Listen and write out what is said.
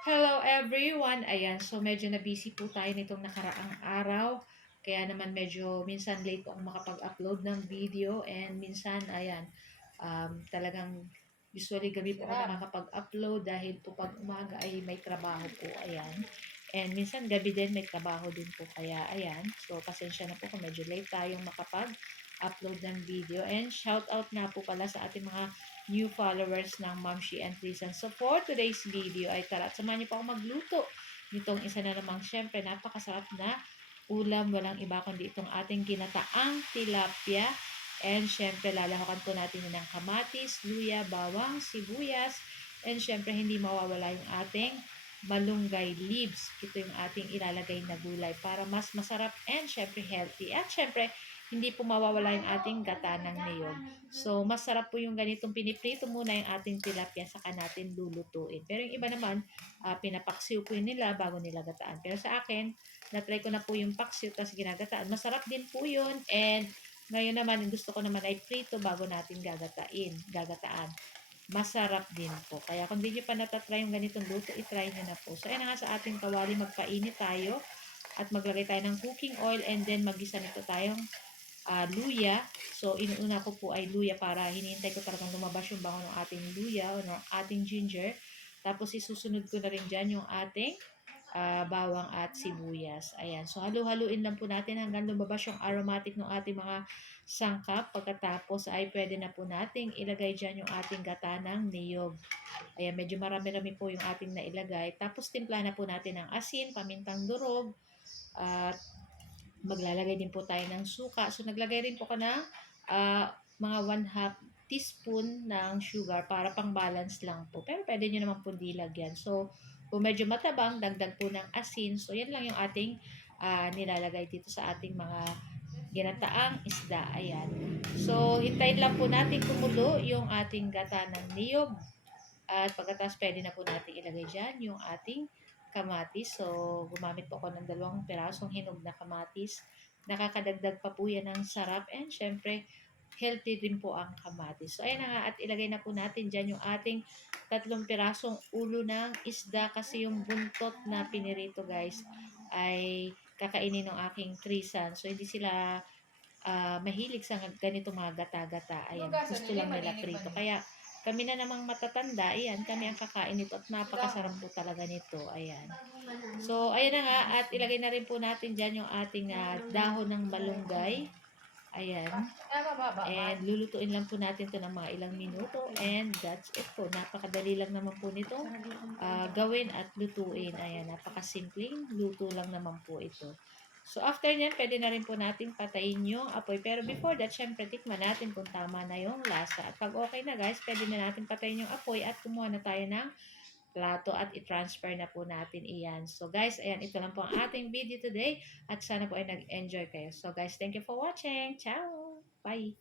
Hello everyone! Ayan, so medyo na busy po tayo nitong nakaraang araw. Kaya naman medyo minsan late po akong makapag-upload ng video and minsan, ayan, talagang usually gabi po ako nakakapag-upload dahil po pag umaga ay may trabaho po, ayan. And minsan gabi din may trabaho din po, kaya ayan. So pasensya na po kung medyo late tayong makapag-upload ng video. And shout out na po pala sa ating mga new followers ng Mamshi and Trisan. So for today's video ay tara, samahan niyo po ako magluto nitong isa na namang syempre napakasarap na ulam. Walang iba kundi itong ating ginataang tilapia. And syempre lalahakan po natin ng kamatis, luya, bawang, sibuyas. And syempre hindi mawawala yung ating malunggay leaves. Ito yung ating ilalagay na gulay para mas masarap and syempre healthy. At syempre hindi po mawawala yung ating gata ng niyog. So, masarap po yung ganitong piniprito muna yung ating tilapia saka natin lulutuin. Pero yung iba naman, pinapaksiw po yun nila bago nila gataan. Pero sa akin, na-try ko na po yung paksiw tapos ginagataan. Masarap din po yun. And ngayon naman, gusto ko naman ay prito bago natin gagataan. Masarap din po. Kaya kung hindi nyo pa natatry yung ganitong luto, itry nyo na po. So, ayan na nga sa ating kawali, magpainit tayo at maglagay tayo ng cooking oil and then magisa nito tayong luya. So, inuuna ko po ay luya para hinihintay ko talagang lumabas yung bango ng ating luya o ng ating ginger. Tapos, isusunod ko na rin dyan yung ating bawang at sibuyas. Ayan. So, halu-haluin lang po natin hanggang lumabas yung aromatic ng ating mga sangkap. Pagkatapos ay pwede na po nating ilagay dyan yung ating gata ng niyog. Ayan, medyo marami-rami po yung ating nailagay. Tapos, timpla na po natin ng asin, pamintang durog, at maglalagay din po tayo ng suka. So, naglagay rin po ka ng mga 1/2 teaspoon ng sugar para pang balance lang po. Pero pwede nyo naman po dilagyan. So, kung medyo matabang, dagdag po ng asin. So, yan lang yung ating nilalagay dito sa ating mga ginataang isda. Ayan. So, hintayin lang po natin kumulo yung ating gata ng niyog. At pagkatapos pwede na po natin ilagay dyan yung ating kamatis. So, gumamit po ako ng 2 pirasong hinog na kamatis. Nakakadagdag pa po yan ng sarap. And syempre, healthy din po ang kamatis. So, ayan na nga. At ilagay na po natin dyan yung ating 3 pirasong ulo ng isda. Kasi yung buntot na pinirito, guys, ay kakainin ng aking trisan. So, hindi sila mahilig sa ganito mga gata-gata. Ayan, gusto lang nila prito. Kaya, kami na namang matatanda, ayan, kami ang kakain nito at napakasarap po talaga nito. Ayan. So, ayan na nga. At ilagay na rin po natin dyan yung ating dahon ng malunggay. Ayan. And lulutuin lang po natin to ng mga ilang minuto. And that's it po. Napakadali lang naman po nito gawin at lutuin. Ayan, napakasimpleng luto lang naman po ito. So, after nyan, pwede na rin po natin patayin yung apoy. Pero before that, syempre, tikman natin kung tama na yung lasa. At pag okay na, guys, pwede na natin patayin yung apoy at kumuha na tayo ng plato at i-transfer na po natin iyan. So, guys, ayan, ito lang po ang ating video today. At sana po ay nag-enjoy kayo. So, guys, thank you for watching. Ciao! Bye!